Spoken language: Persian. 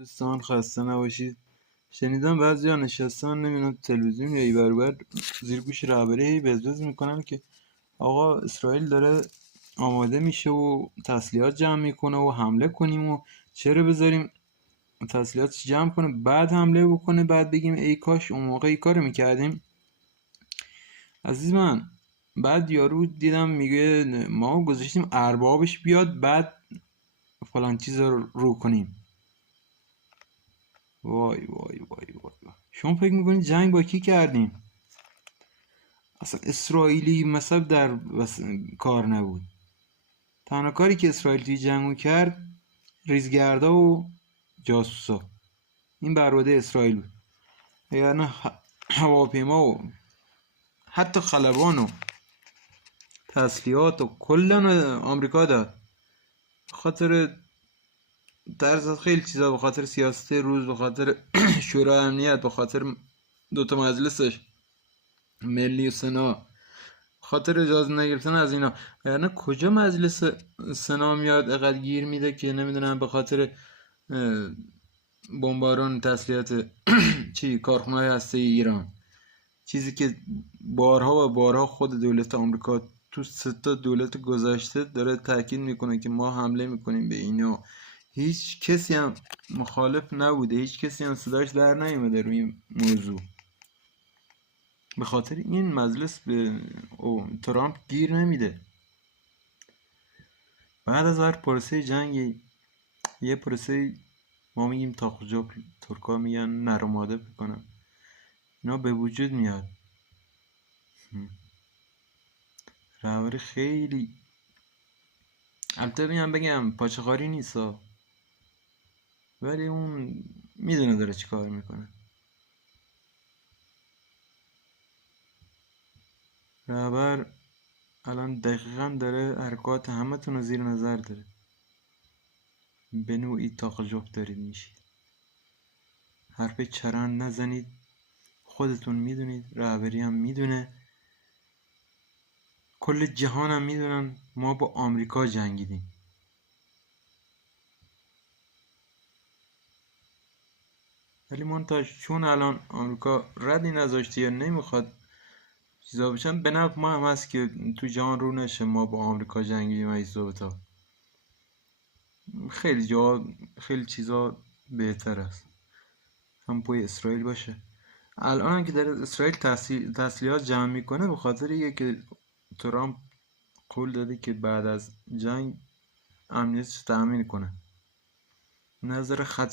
دوستان خسته نباشید. شنیدم بعضیا نشستن نمیدونم تلویزیون یا ایور بر زیر گوش رهبری هی بزبز میکنن که آقا اسرائیل داره آماده میشه و تسلیحات جمع میکنه و حمله کنیم و چرا بذاریم تسلیحات جمع کنه بعد حمله بکنه بعد بگیم ای کاش اون موقع ای کارو میکردیم. عزیز من، بعد یارو دیدم میگه ما گذاشتیم اربابش بیاد بعد فلان چیز رو کنیم. وای وای وای وای، شما فکر میکنید جنگ با کی کردیم؟ اصلا اسرائیلی مثلا در کار نبود. تنها کاری که اسرائیل توی جنگ کرد ریزگردا و جاسوسا، این برواده اسرائیل بود. یعنی هواپیما و حتی خلبان و تسلیحات و کلا آمریکا داد به خاطر طرز خیلی چیزا، به خاطر سیاست روز، به خاطر شورای امنیت، به خاطر دوتا مجلسش ملی و سنا، خاطر اجازه نگرفتن از اینا. یعنی کجا مجلس سنا میاد اقدر گیر میده که نمیدونم به خاطر بمباران تسلیحات چی کارخونه‌های هسته‌ای ایران، چیزی که بارها و بارها خود دولت آمریکا تو 3 دولت گذشته داره تاکید میکنه که ما حمله میکنیم به اینا. هیچ کسی هم مخالف نبوده، هیچ کسی هم صداش در نیومده روی این موضوع. به خاطر این مجلس به ترامپ گیر نمیده. بعد از هر پروسه جنگی یه پروسه ما میگیم تا کجا، ترکا میگن نرماده بکنن، اینا به وجود میاد. رهبری خیلی البته بگم پاچخاری نیستا، ولی اون میدونه داره چی کار میکنه. رهبر الان دقیقا داره حرکات همه تون رو زیر نظر داره. به نوعی تاقجب دارید میشید. حرف چرند نزنید، خودتون میدونید، رهبری هم میدونه، کل جهان هم میدونن ما با آمریکا جنگیدیم. ولی منتاج چون الان آمریکا ردی نذاشته یا نمیخواد چیزا بشن، به نفع ما هم هست که تو جهان رو نشه ما با آمریکا جنگیدیم. این صحبتا خیلی جا خیلی چیزا بهتر است هم پای اسرائیل باشه. الان هم که داره اسرائیل تسلیحات جمع میکنه به خاطر یه که ترامپ قول داده که بعد از جنگ امنیتش تأمین کنه. نظر خدشه